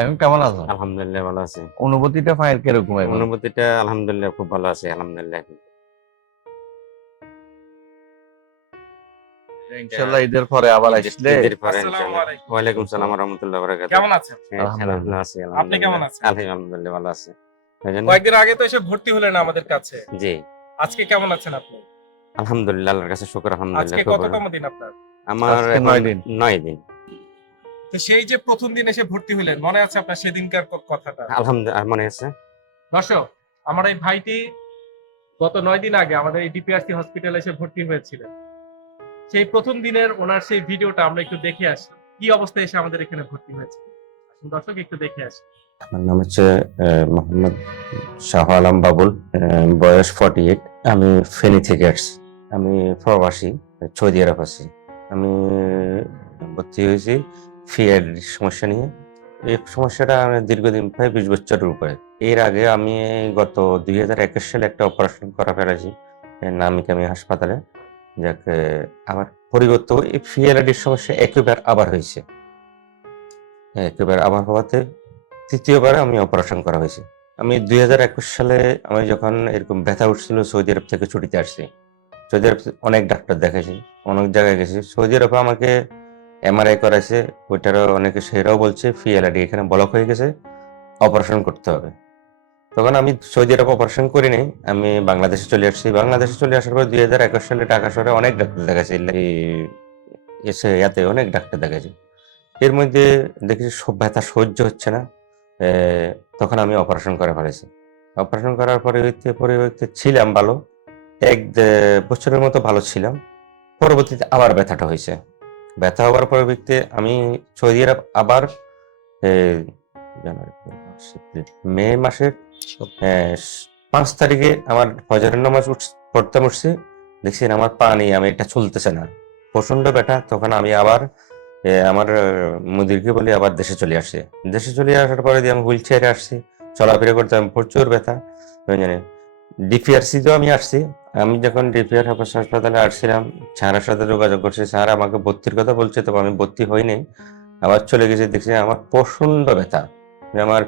এখন কেমন আছো? আলহামদুলিল্লাহ ভালো আছি। অনুভূতিটা কীরকম অনুভূতিটা আলহামদুলিল্লাহ খুব ভালো আছে আলহামদুলিল্লাহ। ঈদের পরে আবার আসলে। ঈদের পরে আসসালামু আলাইকুম। সালাম ওয়া রাহমাতুল্লাহ ওয়া বারাকাতুহু। কেমন আছেন? হ্যাঁ, আলহামদুলিল্লাহ। আছি, আপনি কেমন আছেন? আলহামদুলিল্লাহ ভালো আছে। কয়েকদিন আগে তো এসে ভর্তি হলেন আমাদের কাছে। জি। আজকে কেমন আছেন আপনি? আলহামদুলিল্লাহ আল্লাহর কাছে শুকর আজকে আলহামদুলিল্লাহ খুব কততম দিন আপনার? আমার আজকে এখন নয় দিন। নয় দিন। তো সেই যে প্রথম দিন এসে ভর্তি হলেন মনে আছে আপনার সেদিনকার কথাটা? আলহামদুলিল্লাহ মনে আছে। দর্শক আমার এই ভাইটি গত নয় দিন আগে আমাদের এই ডিপিআরসি হসপিটালে এসে ভর্তি হয়েছিলেন। সেই প্রথম দিনের ওনার সেই ভিডিওটা আমরা একটু দেখে আসি। কি অবস্থায় এসে আমাদের এখানে ভর্তি হয়েছে? আসুন দর্শক একটু দেখে আসি। আমার নাম হচ্ছে আহ, মোহাম্মদ শাহ আলম বাবুল আহ, বয়স ফর্টি এইট আমি ফেনী থেকে আসছি। আমি প্রবাসী সৌদি আরব আছি আমি ভর্তি হয়েছি ফিয়ার সমস্যা নিয়ে। এই সমস্যাটা আমি দীর্ঘদিন প্রায় বিশ বছরের উপরে। এর আগে আমি গত দুই হাজার একুশ সালে একটা অপারেশন করা ফেলেছি নামিকামি হাসপাতালে, যাকে আমার পরিবর্তন এই ফিএলআইডির সমস্যা একবার আবার হয়েছে। একবার আবার হওয়াতে তৃতীয়বার আমি অপারেশন করা হয়েছে। আমি দুই হাজার একুশ সালে আমি যখন এরকম ব্যথা উঠছিল, সৌদি আরব থেকে ছুটিতে আসছি, সৌদি আরব অনেক ডাক্তার দেখাইছি, অনেক জায়গায় গেছি। সৌদি আরবে আমাকে এমআরআই করাইছে, ওইটারও অনেকে সেরাও বলছে ফিএলআডি এখানে ব্লক হয়ে গেছে অপারেশন করতে হবে। তখন আমি সৌদি আরব অপারেশন করি নাই আমি বাংলাদেশে চলে আসছি। বাংলাদেশে চলে আসার পর দুই হাজার একুশ সালে ঢাকা শহরে অনেক ডাক্তার দেখাইছি, এই এসে ইয়াতে অনেক ডাক্তার দেখাইছি। এর মধ্যে দেখেছি সব ব্যথা সহ্য হচ্ছে না তখন আমি অপারেশন করে ফেলেছি। অপারেশন করার পরে হইতে পরে হইতে ছিলাম ভালো, এক বছরের মতো ভালো ছিলাম, পরবর্তীতে আবার ব্যথাটা হয়েছে। ব্যথা হওয়ার পরবর্তীতে আমি সৌদি আরব আবার জানুয়ারি, মে মাসের পাঁচ তারিখে আমার ফজরের নামাজ পড়তে উঠছি দেখছি না আমার পা নেই আমি এটা চলতেছে না। প্রচণ্ড ব্যথা তখন আমি আবার আমার মুদিরকে বলি আবার দেশে চলে আসছে। দেশে চলে আসার পরে দিয়ে আমি হুইল চেয়ারে আসছি। চলাফেরা করতে আমি প্রচুর ব্যথা। জন্য ডিপিআরসিতেও আমি আসছি। আমি যখন ডিপিআর হাফাস হাসপাতালে আসছিলাম স্যারের সাথে যোগাযোগ করছি। স্যার আমাকে ভর্তির কথা বলছে, তবে আমি ভর্তি হইনি। আবার চলে গেছি, দেখছি আমার প্রচণ্ড ব্যথা, যে আমার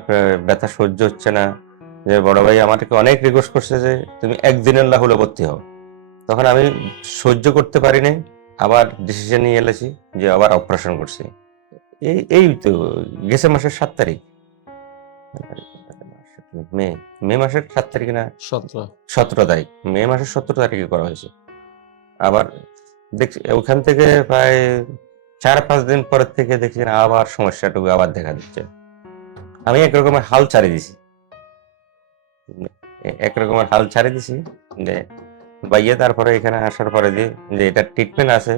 ব্যথা সহ্য হচ্ছে না। যে বড় ভাই আমাকে অনেক রিকোয়েস্ট করছে যে, তুমি একদিনের না হলে ভর্তি হও। তখন আমি সহ্য করতে পারিনি। আবার ডিসিশন নিয়ে এলেছি যে আবার অপারেশন করছি। এই এই তো গেছে মাসের সাত তারিখ। মে মে মাসের সাত তারিখ না? সতেরো। সতেরো তারিখ। মে মাসের সতেরো তারিখে করা হয়েছে। আবার দেখছি ওখান থেকে প্রায় চার পাঁচ দিন পরের থেকে দেখছি না আবার সমস্যাটুকু আবার দেখা দিচ্ছে। আমি একরকমের হাল ছাড়ি দিছি। একরকমের হাল ছাড়ি দিছি যে বাইয়ে তারপরে এখানে আসার পরে যে যে এটা ট্রিটমেন্ট আছে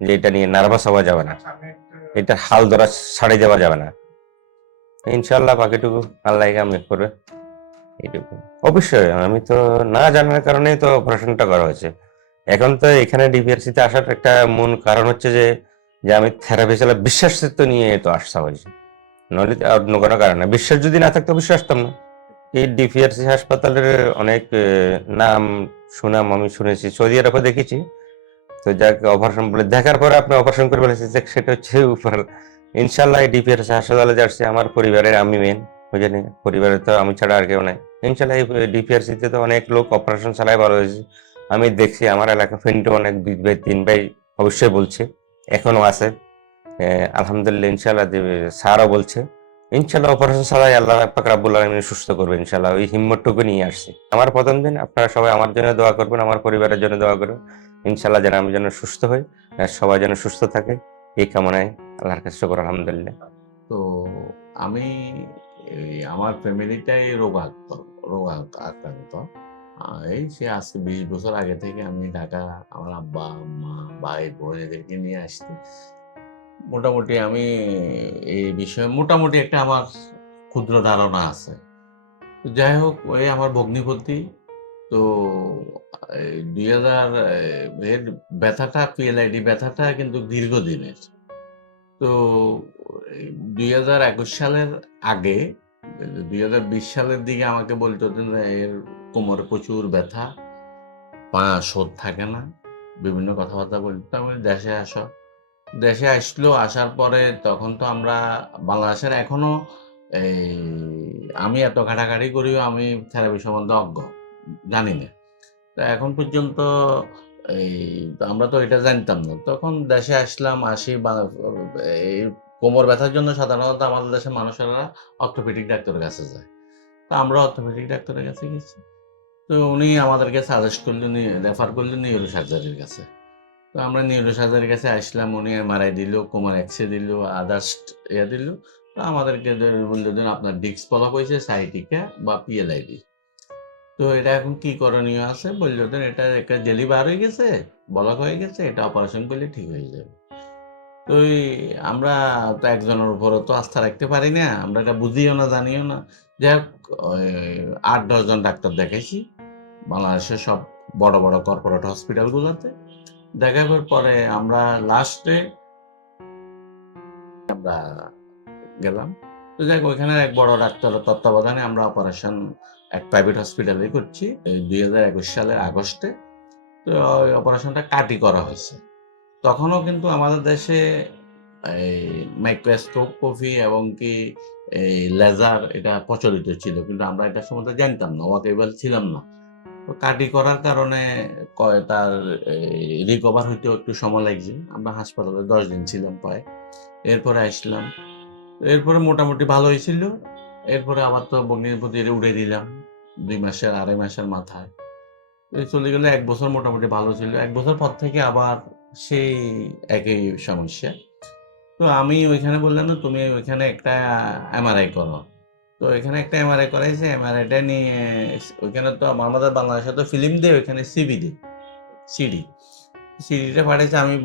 যে এটা নিয়ে নার্ভাস হওয়া যাবে না। এটা হাল ধরা ছাড়ে যাওয়া যাবে না। ইনশাল্লাহ বাকিটুকু আল্লাহ কামে করবে। এইটুকু। অবশ্যই, আমি তো না জানার কারণেই তো অপারেশনটা করা হয়েছে। এখন তো এখানে ডিপিআরসি তে আসার একটা মূল কারণ হচ্ছে যে যে আমি থেরাপি চালা বিশ্বাস তো নিয়ে তো আসা হয়েছে। নইলে তো অন্য কোনো কারণ। বিশ্বাস যদি না থাকতো অবশ্যই আসতাম না। এই ডিপিআরসি হাসপাতালের অনেক নাম, সুনাম আমি শুনেছি, সৌদি আরবে দেখেছি। তো যাকে অপারেশন বলে দেখার পরে আপনি অপারেশন করে বলেছে সেটা হচ্ছে উপর ইনশাল্লাহ এই ডিপিআরসি হাসপাতালে যাচ্ছি, আমার পরিবারের আমি মেন ওই জন্য তো আমি ছাড়া আর কেউ নাই। ইনশাল্লাহ এই ডিপিআরসি তে অনেক লোক অপারেশন চালাই ভালো হয়েছে। আমি দেখছি, আমার এলাকা ফ্রেন্ডও অনেক দুই ভাই, তিন ভাই অবশ্যই বলছে এখনও আছে। আলহামদুলিল্লাহ ইনশাল্লাহ স্যারও বলছে, ইনশাল্লাহ অপারেশন ছাড়াই আল্লাহ পাক রাব্বুল আলামিন সুস্থ করবে ইনশাল্লাহ, ওই হিম্মতটুকু নিয়ে আসছি। আমার প্রথম দিন আপনারা সবাই আমার জন্য দোয়া করবেন, আমার পরিবারের জন্য দোয়া করবেন। ইনশাল্লাহ যেন আমি যেন সুস্থ হই সবাই যেন সুস্থ থাকে, এই কামনায় আল্লাহর কাছে শুকর, আলহামদুলিল্লাহ। তো আমি আমার ফ্যামিলিটাই রোগাক্ত রোগ আক্রান্ত। এই সে আজকে বিশ বছর আগে থেকে আমি ঢাকা আমার আব্বা মা ভাই বোন এদেরকে নিয়ে আসছি। মোটামুটি আমি এই বিষয়ে মোটামুটি একটা আমার ক্ষুদ্র ধারণা আছে। যাই হোক, ওই আমার ভগ্নিপতি, তো দুই হাজার ব্যথাটা, পিএলআইডি ব্যথাটা কিন্তু দীর্ঘদিনের। তো দুই হাজার একুশ সালের আগে, দুই হাজার বিশ সালের দিকে আমাকে বলতো যে, এর কোমরে প্রচুর ব্যথা, পা শোধ থাকে না, বিভিন্ন কথাবার্তা বলতো আমি দেশে আসো, দেশে আসলো, আসার পরে তখন তো আমরা বাংলাদেশের এখনও, এই আমি এত ঘাটাঘাটি করিও আমি থেরাপি সম্বন্ধে অজ্ঞ, জানি না। তো এখন পর্যন্ত এই, আমরা তো এটা জানতাম না। তখন দেশে আসলাম, আসি এই কোমর ব্যথার জন্য সাধারণত আমাদের দেশের মানুষেরা অর্থোপেডিক ডাক্তারের কাছে যায়। তো আমরা অর্থোপেডিক ডাক্তারের কাছে গেছি। তো উনি আমাদেরকে সাজেস্ট করলেন রেফার করলেন নিউরো সার্জারির কাছে। তো আমরা নিউরো সার্জারির কাছে আসলাম, উনি এমআরআই দিল, কোমর এক্সরে দিল আদার্স ইয়ে দিল। তো আমাদেরকে বলল দেন আপনার ডিস্ক ফলক হয়েছে সাইটিকা বা পিএলআইডি তো এটা এখন কি করণীয় আছে? বলল দেন এটা একটা জেলি বার হয়ে গেছে বলক হয়ে গেছে এটা অপারেশন করলে ঠিক হয়ে যাবে। তো আমরা তো একজনের উপরও তো আস্থা রাখতে পারি না আমরা এটা বুঝিও না জানিও না। যাই হোক আট দশজন ডাক্তার দেখাইছি বাংলাদেশের সব বড় বড় কর্পোরেট হসপিটালগুলোতে দেখাবার পরে আমরা লাস্টে আমরা গেলাম। তো যাই হোক, ওইখানে এক বড় ডাক্তারের তত্ত্বাবধানে আমরা অপারেশন এক প্রাইভেট হসপিটালে করছি। দুই হাজার একুশ সালের আগস্টে। তো ওই অপারেশনটা কাটি করা হয়েছে। তখনও কিন্তু আমাদের দেশে এই মাইক্রোস্কোপি এবং কি এই লেজার এটা প্রচলিত ছিল। কিন্তু আমরা এটা সম্বন্ধে জানতাম না ওয়াকেবল ছিলাম না। তো কাটি করার কারণে তার রিকভার হইতেও একটু সময় লাগছে। আমরা হাসপাতালে দশ দিন ছিলাম প্রায়। এরপরে আসলাম। এরপরে মোটামুটি ভালো হয়েছিল এরপরে আবার তো বগ্নিপতি উড়ে দিলাম, দুই মাসের, আড়াই মাসের মাথায়। এই চলে গেলে এক বছর মোটামুটি ভালো ছিল। এক বছর পর থেকে আবার সেই একই সমস্যা। তো আমি ওইখানে বললাম, না, তুমি ওইখানে একটা এমআরআই করো। তো এখানে একটা এমআরআই করাইছে এমআরআইটা নিয়ে ওইখানে তো আমাদের বাংলাদেশে তো ফিল্ম দেয় ওইখানে সিবি দেয় সিডি সিডিটা পাঠাইছে, আমি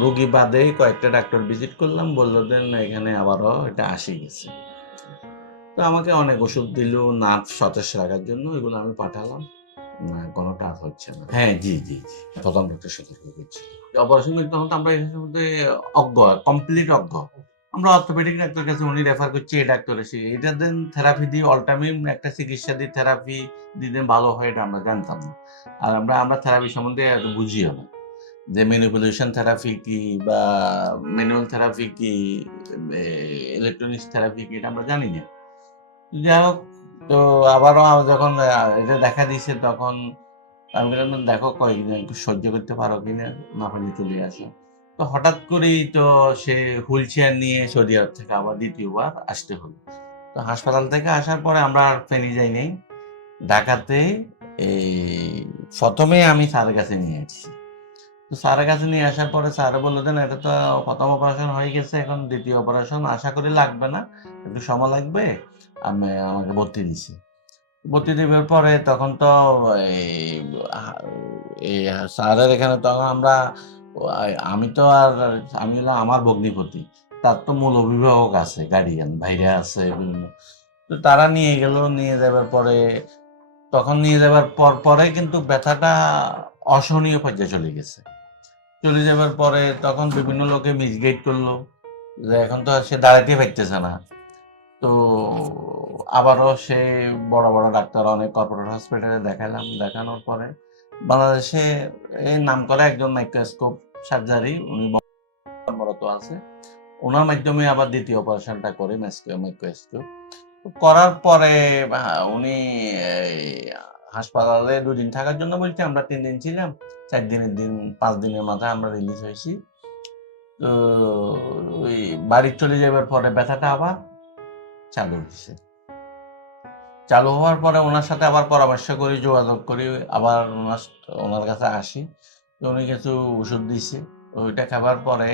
রুগী বাদে কয়েকটা ডাক্তার ভিজিট করলাম, বলল, দেন এখানে আবারও এটা আসে গেছে। তো আমাকে অনেক ওষুধ দিল নার্ভ সতেজ রাখার জন্য এগুলো আমি পাঠালাম। না কোনো কাজ হচ্ছে না। হ্যাঁ জি জি জি। প্রথম ডক্টর সতর্ক করছে অপারেশন করতে তখন আমরা এর মধ্যে অজ্ঞ কমপ্লিট অজ্ঞ। আমরা অর্থোপেডিক ডাক্তার কাছে উনি রেফার করছি এই ডাক্তার এসে এটা দেন থেরাপি দিয়ে অল্টামিম একটা চিকিৎসা দিয়ে থেরাপি দিলে ভালো হয় এটা আমরা জানতাম না। আর আমরা আমরা থেরাপি সম্বন্ধে এত বুঝিও না। যে ম্যানিপুলেশন থেরাপি কি বা ম্যানুয়াল থেরাপি কি ইলেকট্রনিক্স থেরাপি কি এটা আমরা জানি না। যাই হোক, তো আবারও যখন এটা দেখা দিছে তখন আমি বললাম দেখো কয়েকদিন একটু সহ্য করতে পারো কিনা? না পারলে চলে আসো। তো হঠাৎ করেই তো সে হুইল চেয়ার নিয়ে সৌদি আরব থেকে আবার দ্বিতীয়বার আসতে হলো। তো হাসপাতাল থেকে আসার পরে আমরা আর ফেনি যাই নাই ঢাকাতে, এই, প্রথমে আমি স্যারের কাছে নিয়ে আসছি তো স্যারের কাছে নিয়ে আসার পরে স্যার বলে দেন এটা তো প্রথম অপারেশন হয়ে গেছে, এখন দ্বিতীয় অপারেশন আশা করি লাগবে না, একটু সময় লাগবে। আমি, আমাকে ভর্তি দিছে। ভর্তি দেওয়ার পরে তখন তো এই স্যারের এখানে তখন আমরা, আমি তো আর, আমি হলাম আমার ভগ্নিপতি, তার তো মূল অভিভাবক আছে গার্ডিয়ান ভাইরা আছে, বিভিন্ন। তো তারা নিয়ে গেল, নিয়ে যাবার পরে, তখন নিয়ে যাবার পর, পরে কিন্তু ব্যথাটা অসহনীয় পর্যায়ে চলে গেছে। চলে যাবার পরে তখন বিভিন্ন লোকে মিসগাইড করল যে এখন তো সে দাঁড়াতে পারতেছে না। তো আবারও সে বড় বড় ডাক্তার অনেক কর্পোরেট হসপিটালে দেখালাম। দেখানোর পরে বাংলাদেশে এই নাম করা একজন মাইক্রোস্কোপ সার্জারি উনি কর্মরত আছে। ওনার মাধ্যমে আবার দ্বিতীয় অপারেশনটা করে মাইক্রোস্কোপ করার পরে উনি হাসপাতালে দুদিন থাকার জন্য বলছি, আমরা তিন দিন ছিলাম চার দিনের দিন পাঁচ দিনের মাথায় আমরা রিলিজ হয়েছি। তো ওই বাড়ির চলে যাবার পরে ব্যথাটা আবার চালু হয়েছে। চালু হওয়ার পরে ওনার সাথে আবার পরামর্শ করি, যোগাযোগ করি, আবার ওনার ওনার কাছে আসি। তো উনি কিছু ওষুধ দিছে ওইটা খাবার পরে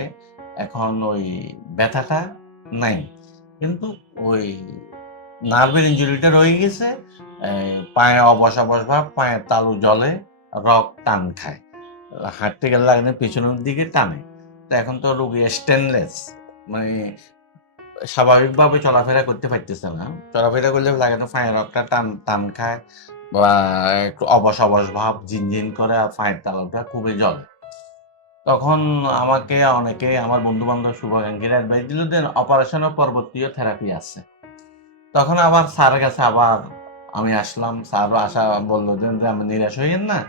এখন ওই ব্যথাটা নাই। কিন্তু ওই নার্ভের ইঞ্জুরিটা রয়ে গেছে পায়ে অবশ ভাব, পায়ের তালু জলে, রক টান খায়। হাঁটতে গেলে লাগে পিছনের দিকে টানে। তো এখন তো রুগী স্টেনলেস মানে স্বাভাবিকভাবে চলাফেরা করতে পারতেছে না। চলাফেরা করলে লাগে তো ফায়ার রকটা টান টান খায় বা একটু অবশ অবশ ভাব, ঝিনঝিন করে আর ফায়ার তালুটা খুবই জলে। তখন আমাকে অনেকে, আমার বন্ধু বান্ধব শুভাকাঙ্ক্ষীরা অ্যাডভাইস দিল, দেন অপারেশনের পরবর্তীও থেরাপি আছে। তখন আবার স্যারের কাছে আবার আমি আসলাম স্যার আসা বলল যে আমি নিরাশ হইয়েন না।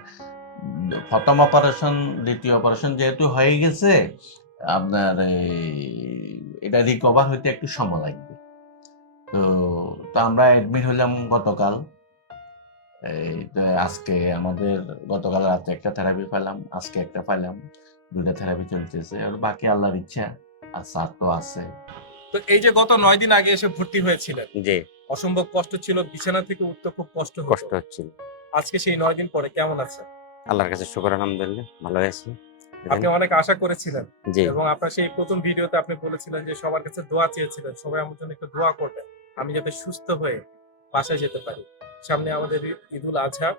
প্রথম অপারেশন দ্বিতীয় অপারেশন যেহেতু হয়ে গেছে, আপনার এটা রিকভার হইতে একটু সময় লাগবে। তো তো আমরা এডমিট হলাম গতকাল। এই, তো আজকে আমাদের, গতকাল রাতে একটা থেরাপি পেলাম আজকে একটা পেলাম দুটা থেরাপি চলতেছে, আর বাকি আল্লাহর ইচ্ছা, আর স্যার তো আছে। তো এই যে গত নয় দিন আগে এসে ভর্তি হয়েছিলেন জি। অসম্ভব কষ্ট ছিল বিছানা থেকে উঠতে খুব কষ্ট কষ্ট হচ্ছিল। আজকে সেই নয় দিন পরে কেমন আছে আল্লাহর কাছে শুকর আলহামদুলিল্লাহ ভালো আছি। আপনি অনেক আশা করেছিলেন জি। এবং আপনার সেই প্রথম ভিডিওতে আপনি বলেছিলেন যে সবার কাছে দোয়া চেয়েছিলেন সবাই আমার জন্য একটু দোয়া করবেন আমি যাতে সুস্থ হয়ে বাসায় যেতে পারি। সামনে আমাদের ঈদুল আজহা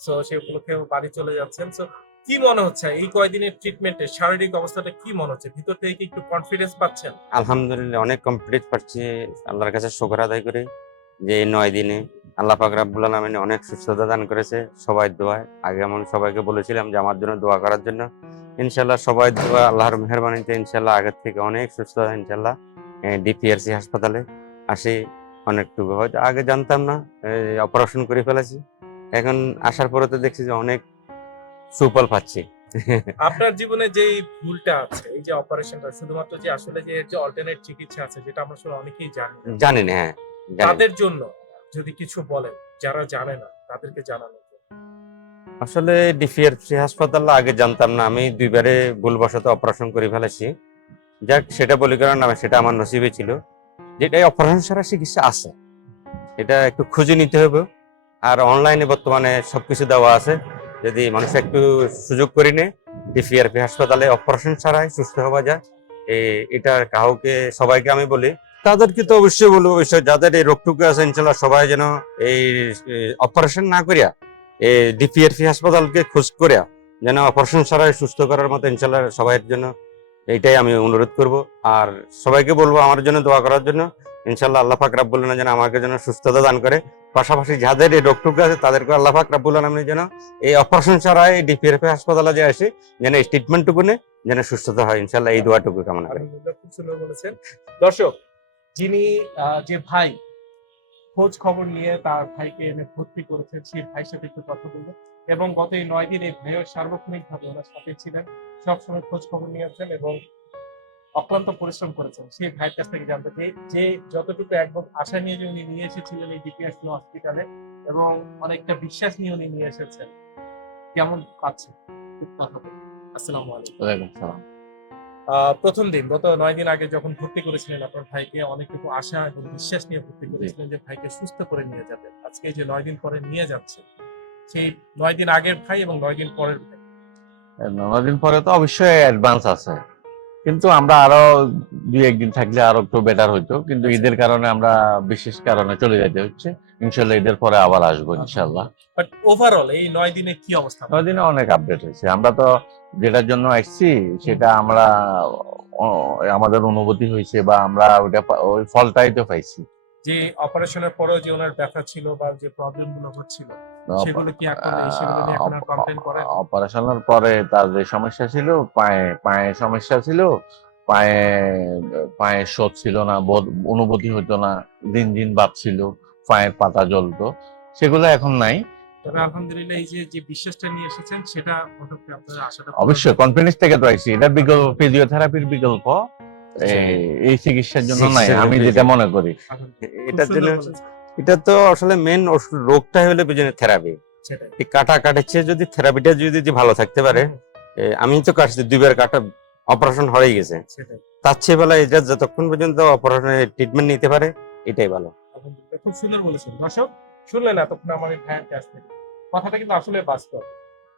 সো সেই উপলক্ষে বাড়ি চলে যাচ্ছেন। সো কি মনে হচ্ছে? এই কয়দিনের ট্রিটমেন্টে শারীরিক অবস্থাটা কি মনে হচ্ছে? ভিতর থেকে একটু কনফিডেন্স পাচ্ছেন? আলহামদুলিল্লাহ, অনেক কমপ্লিট পাচ্ছি। আল্লাহর কাছে শুকর আদায় করে যে এই নয় দিনে আল্লাহ পাক রাব্বুল আলামিন অনেক সুস্থতা দান করেছে সবাই দোয়ায়। আগে এমন সবাইকে বলেছিলাম যে আমার জন্য দোয়া করার জন্য। ইনশাল্লাহ সবাই দোয়া, আল্লাহর মেহরবানিতে ইনশাল্লাহ আগের থেকে অনেক সুস্থ ইনশাল্লাহ ডিপিআরসি হাসপাতালে আসি অনেকটুকু হয়তো আগে জানতাম না অপারেশন করে ফেলেছি। এখন আসার পরে তো দেখছি যে অনেক সুফল পাচ্ছি। আপনার জীবনে যেই ভুলটা আছে এই যে অপারেশনটা শুধুমাত্র যে আসলে যে যে অল্টারনেট চিকিৎসা আছে যেটা আমরা আসলে অনেকেই জানি না। জানি না হ্যাঁ তাদের জন্য যদি কিছু বলেন যারা জানে না তাদেরকে জানানো আসলে ডিপিআরসি হাসপাতাল আগে জানতাম না আমি দুইবারে ভুলবশত অপারেশন করে ফেলেছি। যাক সেটা বলি কারণ আমি সেটা আমার নসিবে ছিল। যেটা অপারেশন ছাড়া চিকিৎসা আছে। এটা একটু খুঁজে নিতে হবে। আর অনলাইনে বর্তমানে সবকিছু দেওয়া আছে। যদি মানুষ একটু সুযোগ করে নেয়, ডিপিআরপি হাসপাতালে অপারেশন ছাড়াই সুস্থ হওয়া যায়। এটা কাউকে, সবাইকে আমি বলি, তাদেরকে তো অবশ্যই বলব, অবশ্যই যাদের এই রোগটুকু আছে, ইনশাল্লাহ সবাই যেন এই অপারেশন না করিয়া এই ডিপিআরপি হাসপাতালকে খোঁজ করিয়া যেন অপারেশন ছাড়াই সুস্থ করার মতো ইনশাল্লাহ সবাইয়ের জন্য এইটাই আমি অনুরোধ করব। আর সবাইকে বলব, আমার জন্য দোয়া করার জন্য, ইনশাল্লাহ আল্লাহ রাব্বুল আলামিন যেন আমাকে যেন সুস্থতা দান করে। পাশাপাশি যাদের এই রোগটুকু আছে, তাদেরকে আল্লাহ পাক রাব্বুল যেন এই অপারেশন ছাড়াই ডিপিআরপি হাসপাতালে যে আসে, যেন এই ট্রিটমেন্টটুকু নে, যেন সুস্থতা হয়। ইনশাল্লাহ এই দোয়াটুকু কামনা করি। খুব বলেছেন। দর্শক, যিনি যে ভাই খোঁজ খবর নিয়ে তার ভাইকে এনে ভর্তি করেছেন, সেই ভাইয়ের সাথে একটু কথা বলব। এবং গত এই নয় দিন এই ভাইও সার্বক্ষণিক ভাবে ওনার সাথে ছিলেন, সবসময় খোঁজ খবর নিয়েছেন এবং অক্লান্ত পরিশ্রম করেছেন। সেই ভাইয়ের কাছ থেকে জানতে চাই যে যতটুকু একদম আশা নিয়ে যে উনি নিয়ে এসেছিলেন এই ডিপিএস হসপিটালে এবং অনেকটা বিশ্বাস নিয়ে উনি নিয়ে এসেছেন কেমন পাচ্ছেন। আসসালামু আলাইকুম। প্রথম দিন গত নয় দিন আগে যখন ভর্তি করেছিলেন আপনার ভাইকে অনেকটুকু আশা এবং বিশ্বাস নিয়ে ভর্তি করেছিলেন যে ভাইকে সুস্থ করে নিয়ে যাবেন। আজকে যে নয় দিন পরে নিয়ে যাচ্ছে সেই নয় দিন আগের ভাই এবং নয় দিন পরের ভাই। নয় দিন পরে তো অবশ্যই অ্যাডভান্স আছে। কিন্তু আমরা আরও দুই একদিন থাকলে আরও একটু বেটার হইতো। কিন্তু ঈদের কারণে আমরা বিশেষ কারণে চলে যেতে হচ্ছে। ইনশাল্লাহ ঈদের পরে আবার আসব ইনশাল্লাহ। বাট ওভারঅল এই নয় দিনে কি অবস্থা? নয় দিনে অনেক আপডেট হয়েছে। আমরা তো যেটার জন্য আসছি সেটা আমরা আমাদের অনুভূতি হয়েছে বা আমরা ওইটা ওই ফলটাই তো পাইছি। যে অপারেশনের পরেও যে ওনার ব্যথা ছিল বা যে প্রবলেমগুলো হচ্ছিল সেগুলো কি এখন সেগুলো নিয়ে এখন কমপ্লেন করেন? অপারেশনের পরে তার যে সমস্যা ছিল পায়ে পায়ে সমস্যা ছিল পায়ে পায়ে শোধ ছিল না বোধ- অনুভূতি হতো না দিন দিন ভাব ছিল পায়ের পাতা জ্বলতো সেগুলো এখন নাই। তবে আলহামদুলিল্লাহ এই যে যে বিশ্বাসটা নিয়ে এসেছেন সেটা মোটামুটি আপনাদের আশাটা পূরণ অবশ্যই কনফিডেন্স থেকে তো আইছি। এটা বিকল্প ফিজিওথেরাপির বিকল্প। এই- এই চিকিৎসার জন্য নাই আমি যেটা মনে করি। এটার জন্য এটা তো আসলে মেন রোগটা হলো বুঝেন থেরাপি এই কাটা কাটাচ্ছে যদি থেরাপিটা যদি ভালো থাকতে পারে আমি তো কাটছি দুইবার কাটা অপারেশন হয়ে গেছে। তার চেয়ে বেলা এটা যতক্ষণ পর্যন্ত অপারেশনের ট্রিটমেন্ট নিতে পারে এটাই ভালো। খুব সুন্দর বলেছেন। দর্শক শুনলেন এতক্ষণ আমার এই ভাইয়ের কাছ থেকে কথাটা কিন্তু আসলে বাস্তব।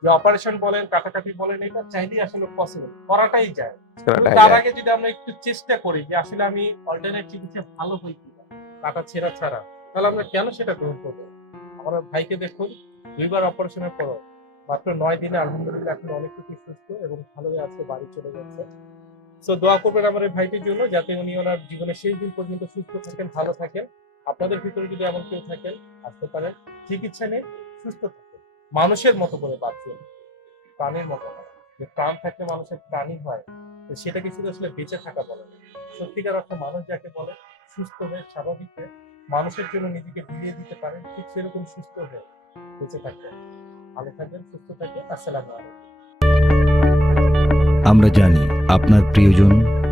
যে অপারেশন বলেন কাটাকাটি বলেন এটা চাইলেই আসলে পসিবল করাটাই যায়। তার আগে যদি আমরা একটু চেষ্টা করি যে আসলে আমি অল্টারনেট চিকিৎসা ভালো হই কিনা কাটা ছেঁড়া ছাড়া তাহলে আমরা কেন সেটা গ্রহণ করব? আমার ভাইকে দেখুন দুইবার অপারেশনের পর মাত্র নয় দিনে আলহামদুলিল্লাহ এখন অনেকটুকু সুস্থ এবং ভালোই আছে বাড়ি চলে যাচ্ছে। তো দোয়া করবেন আমার এই ভাইটির জন্য যাতে উনি ওনার জীবনের শেষ দিন পর্যন্ত সুস্থ থাকেন ভালো থাকেন। আপনাদের ভিতরে যদি এমন কেউ থাকেন আসতে পারেন। চিকিৎসা নিন সুস্থ থাকেন। মানুষের মতো করে বাঁচুন প্রাণীর মতো যে প্রাণ থাকলে মানুষের প্রাণী হয় সেটাকে শুধু আসলে বেঁচে থাকা বলে সত্যিকার অর্থে মানুষ যাকে বলে সুস্থ হয়ে স্বাভাবিক হয়ে মানুষের জন্য নিজেকে বিলিয়ে দিতে পারেন, ঠিক সেরকম সুস্থ হয়ে বেঁচে থাকবেন। ভালো থাকবেন, সুস্থ থাকবেন। আসসালামু আমরা জানি আপনার প্রিয়জন